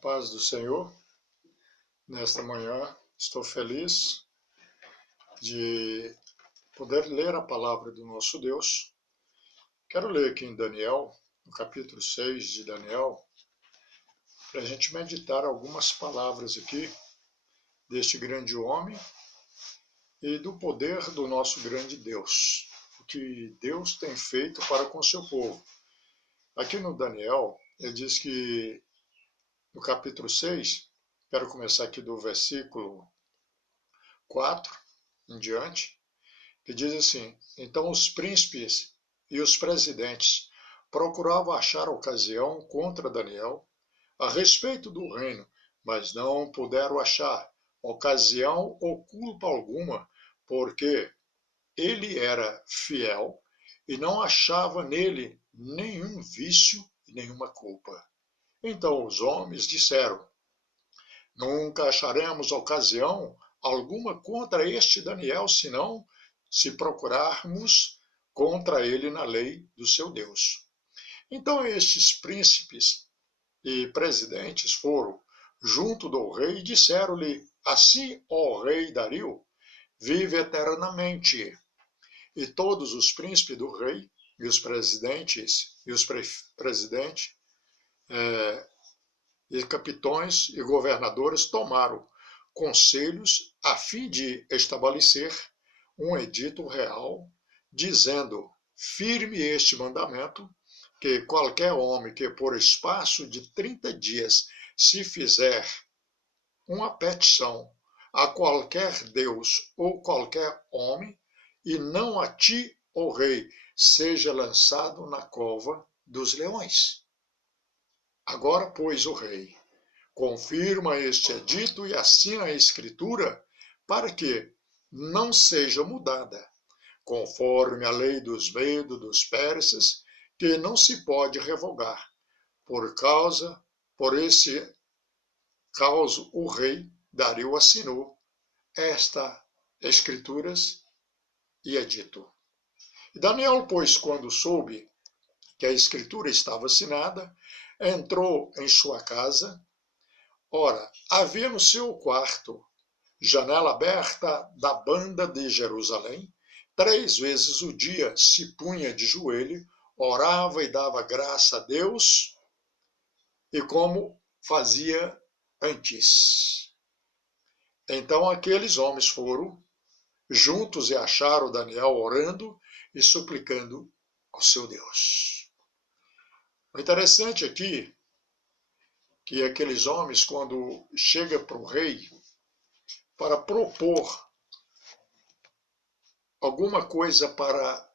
paz do Senhor, nesta manhã estou feliz de poder ler a palavra do nosso Deus. Quero ler aqui em Daniel, no capítulo 6 de Daniel, para a gente meditar algumas palavras aqui deste grande homem e do poder do nosso grande Deus, o que Deus tem feito para com o seu povo. Aqui no Daniel, ele diz que no capítulo 6, quero começar aqui do versículo 4 em diante, que diz assim: Então os príncipes e os presidentes procuravam achar ocasião contra Daniel a respeito do reino, mas não puderam achar ocasião ou culpa alguma, porque ele era fiel e não achava nele nenhum vício e nenhuma culpa. Então os homens disseram: Nunca acharemos ocasião alguma contra este Daniel, senão se procurarmos contra ele na lei do seu Deus. Então estes príncipes e presidentes foram junto do rei e disseram-lhe: Assim, ó rei Dario, vive eternamente. E todos os príncipes do rei e os presidentes e capitões e governadores tomaram conselhos a fim de estabelecer um edito real, dizendo: firme este mandamento, que qualquer homem que por espaço de 30 dias se fizer uma petição a qualquer Deus ou qualquer homem, e não a ti, ó rei, seja lançado na cova dos leões. Agora, pois, o rei confirma este edito e assina a escritura para que não seja mudada, conforme a lei dos medos, dos persas, que não se pode revogar. Por esse causa, o rei Dario assinou estas escrituras e edito. Daniel, pois, quando soube que a escritura estava assinada, entrou em sua casa. Ora, havia no seu quarto janela aberta da banda de Jerusalém. 3 vezes o dia se punha de joelho, orava e dava graça a Deus, e como fazia antes. Então aqueles homens foram juntos e acharam Daniel orando e suplicando ao seu Deus. O interessante aqui que aqueles homens, quando chegam para o rei para propor alguma coisa para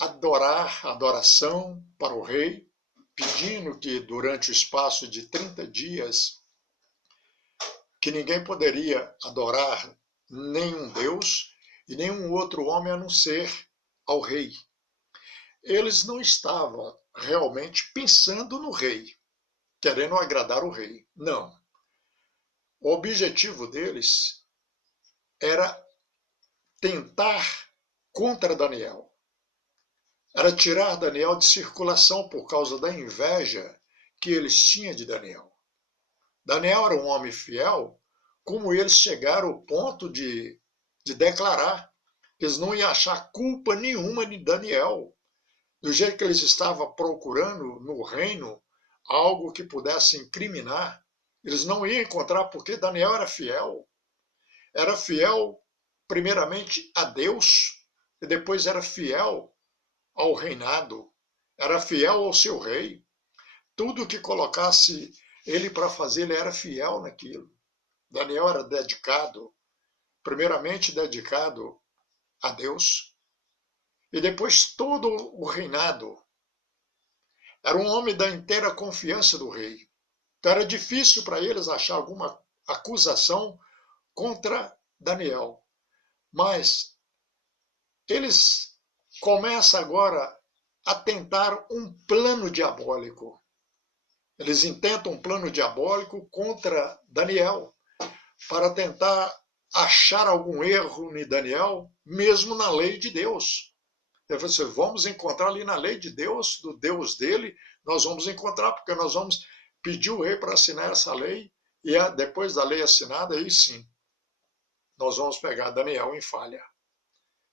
adoração para o rei, pedindo que durante o espaço de 30 dias que ninguém poderia adorar nenhum Deus e nenhum outro homem a não ser ao rei. Eles não estavam realmente pensando no rei, querendo agradar o rei. Não. O objetivo deles era tentar contra Daniel. Era tirar Daniel de circulação por causa da inveja que eles tinham de Daniel. Daniel era um homem fiel, como eles chegaram ao ponto de declarar que eles não iam achar culpa nenhuma de Daniel, do jeito que eles estavam procurando no reino algo que pudesse incriminar. Eles não iam encontrar, porque Daniel era fiel. Era fiel primeiramente a Deus e depois era fiel ao reinado, era fiel ao seu rei. Tudo que colocasse ele para fazer, ele era fiel naquilo. Daniel era dedicado, primeiramente dedicado a Deus, e depois todo o reinado. Era um homem da inteira confiança do rei. Então era difícil para eles achar alguma acusação contra Daniel. Mas eles começam agora a tentar um plano diabólico. Eles intentam um plano diabólico contra Daniel, para tentar achar algum erro em Daniel, mesmo na lei de Deus. Ele falou assim: vamos encontrar ali na lei de Deus, do Deus dele, nós vamos encontrar, porque nós vamos pediu o rei para assinar essa lei, e depois da lei assinada, aí sim, nós vamos pegar Daniel em falha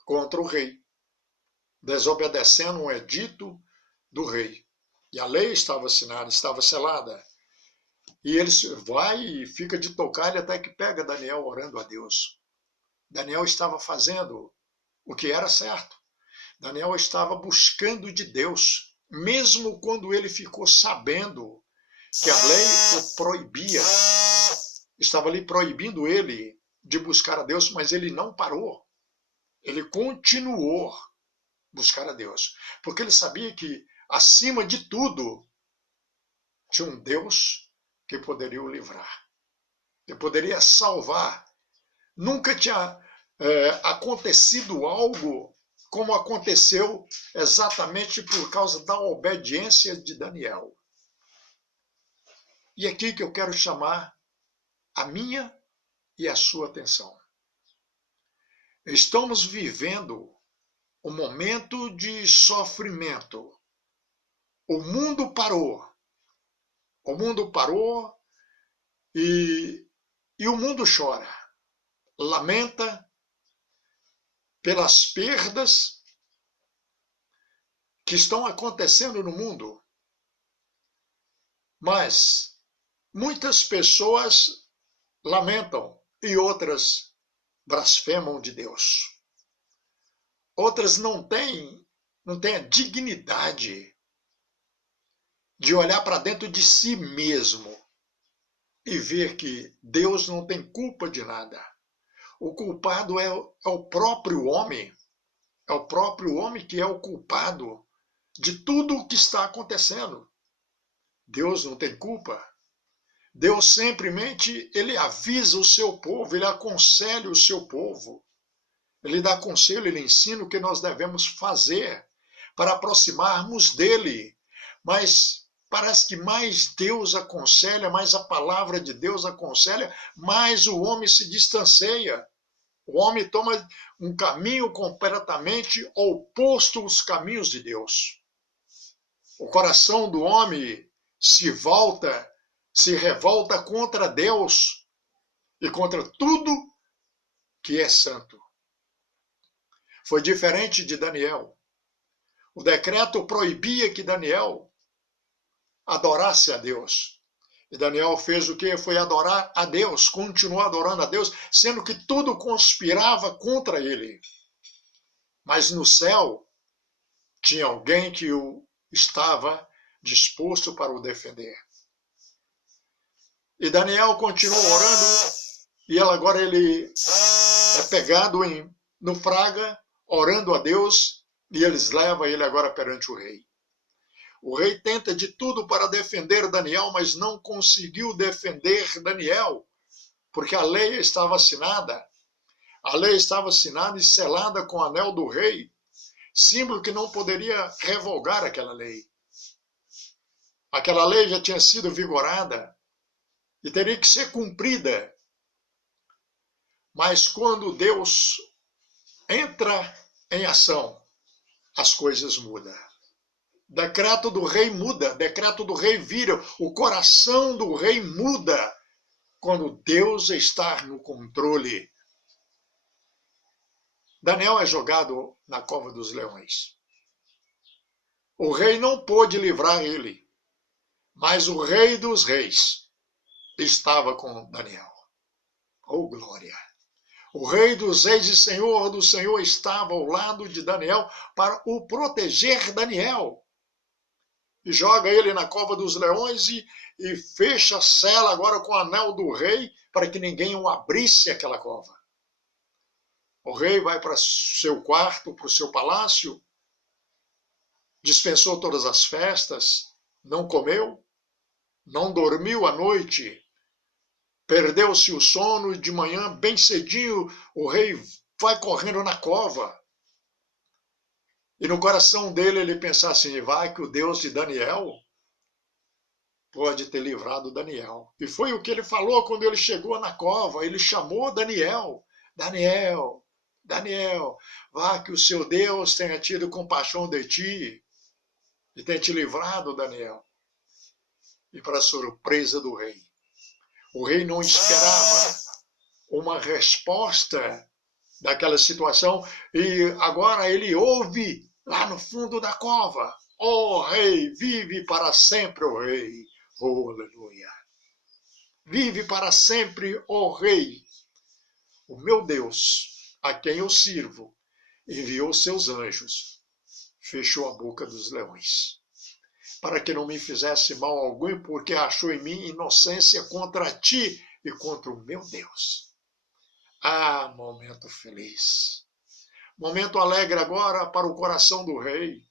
contra o rei, desobedecendo um edito do rei. E a lei estava assinada, estava selada. E ele vai e fica de tocar até que pega Daniel orando a Deus. Daniel estava fazendo o que era certo. Daniel estava buscando de Deus, mesmo quando ele ficou sabendo que a lei o proibia. Estava ali proibindo ele de buscar a Deus, mas ele não parou. Ele continuou buscar a Deus, porque ele sabia que, acima de tudo, tinha um Deus que poderia o livrar, que poderia salvar. Nunca tinha acontecido algo como aconteceu exatamente por causa da obediência de Daniel. E aqui que eu quero chamar a minha e a sua atenção. Estamos vivendo um momento de sofrimento. O mundo parou. O mundo parou e o mundo chora. Lamenta pelas perdas que estão acontecendo no mundo. Mas muitas pessoas lamentam e outras blasfemam de Deus. Outras não têm a dignidade de olhar para dentro de si mesmo e ver que Deus não tem culpa de nada. O culpado é o próprio homem. É o próprio homem que é o culpado de tudo o que está acontecendo. Deus não tem culpa. Deus simplesmente, ele avisa o seu povo, ele aconselha o seu povo. Ele dá conselho, ele ensina o que nós devemos fazer para aproximarmos dele. Mas parece que mais Deus aconselha, mais a palavra de Deus aconselha, mais o homem se distancia. O homem toma um caminho completamente oposto aos caminhos de Deus. O coração do homem se revolta contra Deus e contra tudo que é santo. Foi diferente de Daniel. O decreto proibia que Daniel adorasse a Deus. E Daniel fez o quê? Foi adorar a Deus, continuou adorando a Deus, sendo que tudo conspirava contra ele. Mas no céu tinha alguém que o estava disposto para o defender. E Daniel continuou orando, e agora ele é pegado no fraga, orando a Deus, e eles levam ele agora perante o rei. O rei tenta de tudo para defender Daniel, mas não conseguiu defender Daniel, porque a lei estava assinada. A lei estava assinada e selada com o anel do rei, símbolo que não poderia revogar aquela lei. Aquela lei já tinha sido vigorada e teria que ser cumprida. Mas quando Deus entra em ação, as coisas mudam. Decreto do rei muda, decreto do rei vira, o coração do rei muda quando Deus está no controle. Daniel é jogado na cova dos leões. O rei não pôde livrar ele, mas o rei dos reis estava com Daniel. Oh, glória! O rei dos reis e senhor do senhor estava ao lado de Daniel para o proteger Daniel. E joga ele na cova dos leões e fecha a cela agora com o anel do rei para que ninguém o abrisse aquela cova. O rei vai para seu quarto, para o seu palácio, dispensou todas as festas, não comeu, não dormiu à noite, perdeu-se o sono e de manhã, bem cedinho, o rei vai correndo na cova. E no coração dele ele pensa assim, vai que o Deus de Daniel pode ter livrado Daniel. E foi o que ele falou quando ele chegou na cova, ele chamou Daniel. Daniel, Daniel, vá que o seu Deus tenha tido compaixão de ti e tenha te livrado, Daniel. E para surpresa do rei, o rei não esperava uma resposta daquela situação e agora ele ouve lá no fundo da cova: ó rei, vive para sempre, ó rei. Oh, aleluia. Vive para sempre, ó rei. O meu Deus, a quem eu sirvo, enviou seus anjos, fechou a boca dos leões, para que não me fizesse mal algum, porque achou em mim inocência contra ti e contra o meu Deus. Ah, momento feliz. Momento alegre agora para o coração do rei.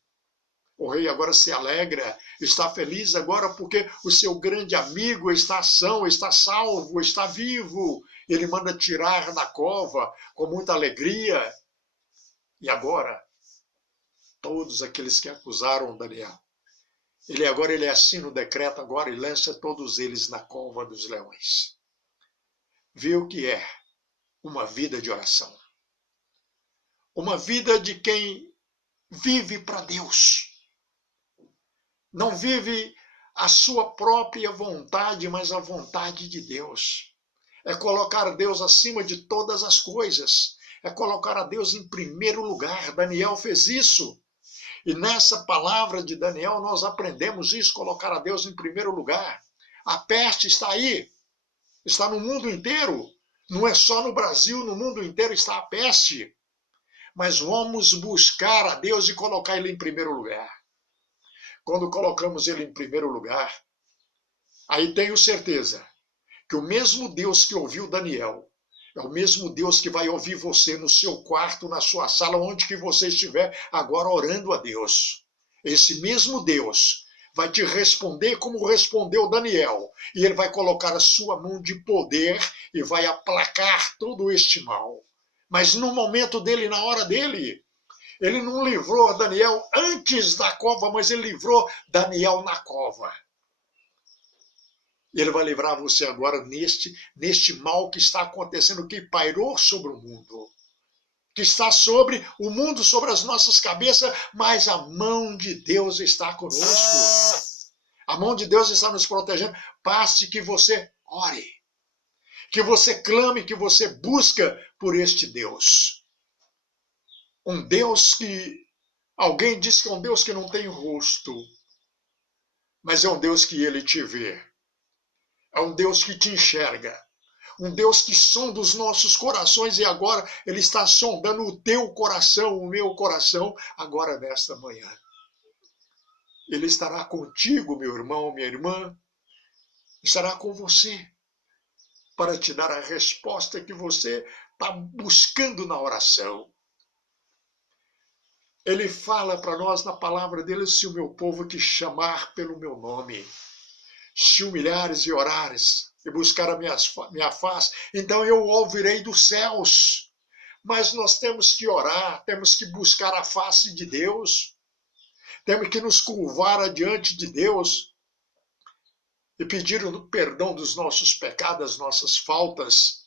O rei agora se alegra, está feliz agora porque o seu grande amigo está são, está salvo, está vivo. Ele manda tirar da cova com muita alegria. E agora, todos aqueles que acusaram Daniel, ele assina o decreto agora e lança todos eles na cova dos leões. Vê o que é uma vida de oração. Uma vida de quem vive para Deus. Não vive a sua própria vontade, mas a vontade de Deus. É colocar Deus acima de todas as coisas. É colocar a Deus em primeiro lugar. Daniel fez isso. E nessa palavra de Daniel nós aprendemos isso, colocar a Deus em primeiro lugar. A peste está aí. Está no mundo inteiro. Não é só no Brasil, no mundo inteiro está a peste. Mas vamos buscar a Deus e colocar Ele em primeiro lugar. Quando colocamos Ele em primeiro lugar, aí tenho certeza que o mesmo Deus que ouviu Daniel é o mesmo Deus que vai ouvir você no seu quarto, na sua sala, onde que você estiver agora orando a Deus. Esse mesmo Deus vai te responder como respondeu Daniel. E Ele vai colocar a sua mão de poder e vai aplacar todo este mal. Mas no momento dele, na hora dele, Ele não livrou Daniel antes da cova, mas Ele livrou Daniel na cova. E Ele vai livrar você agora neste mal que está acontecendo, que pairou sobre o mundo. Que está sobre o mundo, sobre as nossas cabeças, mas a mão de Deus está conosco. A mão de Deus está nos protegendo. Baste que você ore. Que você clame, que você busca por este Deus. Um Deus que alguém diz que é um Deus que não tem rosto, mas é um Deus que Ele te vê. É um Deus que te enxerga. Um Deus que sonda os nossos corações e agora Ele está sondando o teu coração, o meu coração, agora nesta manhã. Ele estará contigo, meu irmão, minha irmã. Estará com você para te dar a resposta que você está buscando na oração. Ele fala para nós na palavra dele: se o meu povo te chamar pelo meu nome, se humilhares e orares e buscar a minha face, então eu ouvirei dos céus. Mas nós temos que orar, temos que buscar a face de Deus, temos que nos curvar adiante de Deus e pedir o perdão dos nossos pecados, das nossas faltas,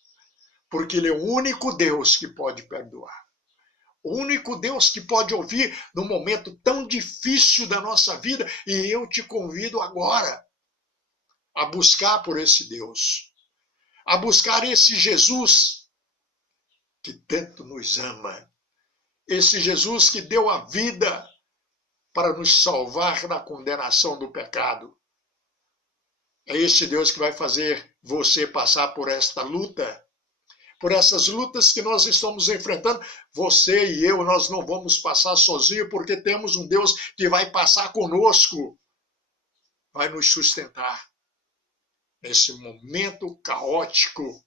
porque Ele é o único Deus que pode perdoar. O único Deus que pode ouvir num momento tão difícil da nossa vida, e eu te convido agora a buscar por esse Deus, a buscar esse Jesus que tanto nos ama, esse Jesus que deu a vida para nos salvar da condenação do pecado. É esse Deus que vai fazer você passar por esta luta, por essas lutas que nós estamos enfrentando. Você e eu, nós não vamos passar sozinhos, porque temos um Deus que vai passar conosco, vai nos sustentar. Esse momento caótico,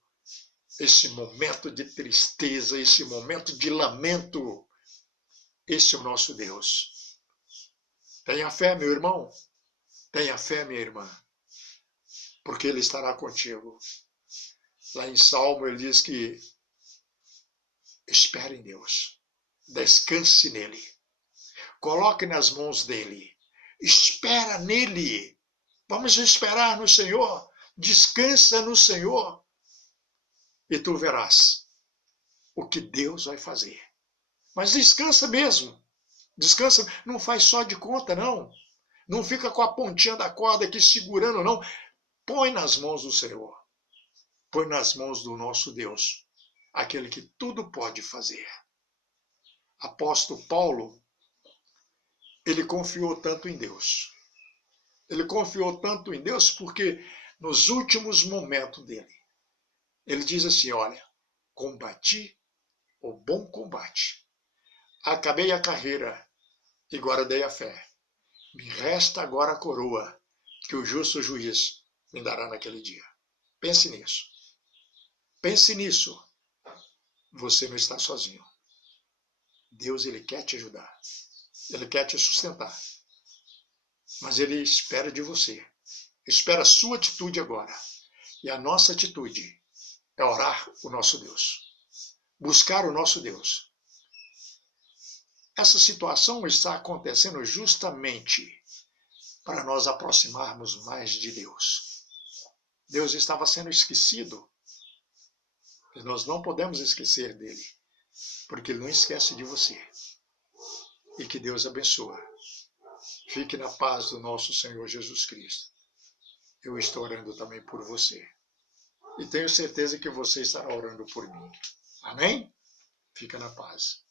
esse momento de tristeza, esse momento de lamento, esse é o nosso Deus. Tenha fé, meu irmão, tenha fé, minha irmã, porque Ele estará contigo. Lá em Salmo ele diz que espere em Deus, descanse nele, coloque nas mãos dele, espera nele. Vamos esperar no Senhor, descansa no Senhor e tu verás o que Deus vai fazer. Mas descansa mesmo, descansa, não faz só de conta não, Não fica com a pontinha da corda aqui segurando, não. Põe nas mãos do Senhor. Põe nas mãos do nosso Deus, aquele que tudo pode fazer. Apóstolo Paulo, ele confiou tanto em Deus. Ele confiou tanto em Deus porque nos últimos momentos dele, ele diz assim, olha, combati o bom combate, acabei a carreira e guardei a fé. Me resta agora a coroa que o justo juiz me dará naquele dia. Pense nisso. Pense nisso. Você não está sozinho. Deus, ele quer te ajudar. Ele quer te sustentar. Mas ele espera de você. Espera a sua atitude agora. E a nossa atitude é orar o nosso Deus. Buscar o nosso Deus. Essa situação está acontecendo justamente para nós aproximarmos mais de Deus. Deus estava sendo esquecido. E nós não podemos esquecer dele, porque ele não esquece de você. E que Deus abençoe. Fique na paz do nosso Senhor Jesus Cristo. Eu estou orando também por você. E tenho certeza que você estará orando por mim. Amém? Fica na paz.